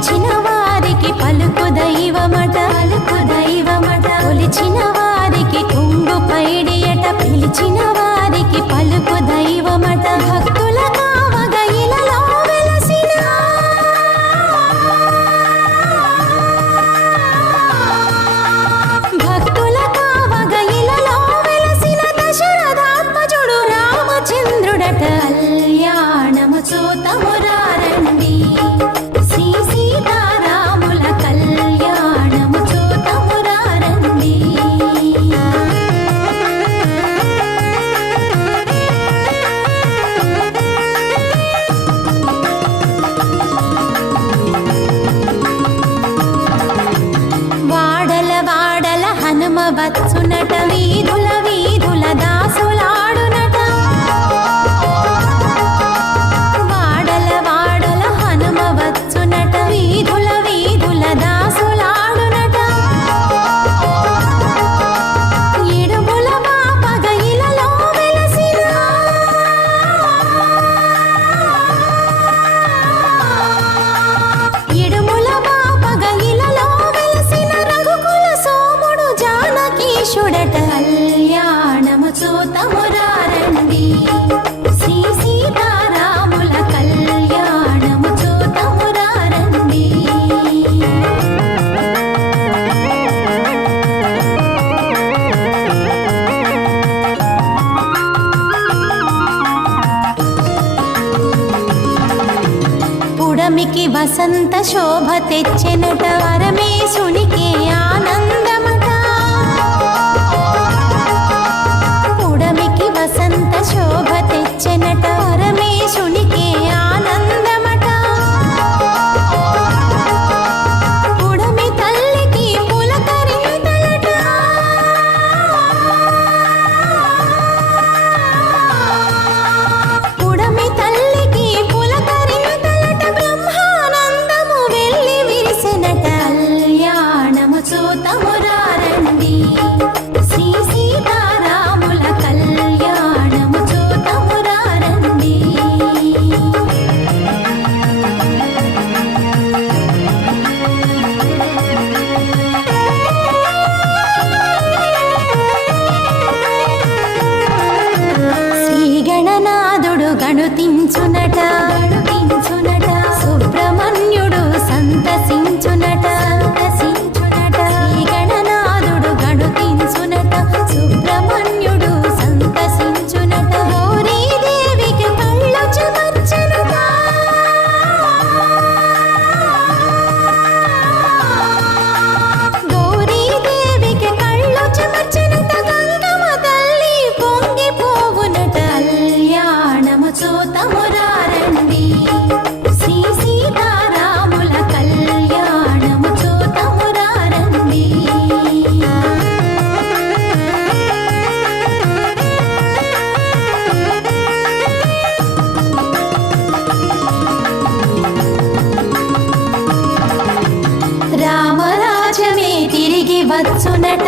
కొలిచిన వారికి పలుకు దైవమట కొలిచిన వారికి కొంగు పైడియట పిలిచిన వారికి పలుకు దైవమట భక్తుల కావగ ఇలలో వెలసిన భక్తుల కావగ ఇలలో వెలసిన దశరథాత్మజుడు రామచంద్రుడట కళ్యాణము చూతమురారండి శ్రీ సీతారాముల కళ్యాణము చూతమురారండి. వాడల వాడల హనుమ వచ్చునట వీధుల వీధుల దాసులాడునట వాడల వాడల హనుమ వచ్చునట వీధుల వీధుల దాసులాడునట ఇడుముల మాపగ ఇలలో వెలసిన ఇడుముల మాపగ ఇలలో వెలసిన రఘుకుల సోముడు జానకీశుడట కళ్యాణము చూతమురారండి శ్రీ సీతారాముల కళ్యాణము చూతమురారండి. పుడమికి వసంత శోభ తెచ్చెనట పరమేశునికి ఆనందమట పుడమికి వసంత శోభ తెచ్చెనట పరమేశునికి ఆనందమట పుడమి తల్లికి పులకరింతలట పుడమి తల్లికి పులకరింతలట బ్రహ్మానందము వెళ్ళి విరిసినట కళ్యాణము చూతమురారండి శ్రీ సీతారాముల కళ్యాణము చూతమురారండి. శ్రీ గణనాథుడు గణుతించునట సుబ్రహ్మణ్యుడు సంతసించునట శ్రీ గణనాథుడు గణుతించునట సుబ్రహ్మణ్యుడు సంతసించునట గౌరీదేవికి కళ్ళు చెమర్చెనుట గౌరీదేవికి కళ్ళు చెమర్చెనుట గంగమ్మ తల్లి పొంగిపోవునట కళ్యాణము చూతమురారండి శ్రీ సీతారాముల కళ్యాణము చూతమురారండి. రామరాజ్యమే తిరిగి వచ్చునట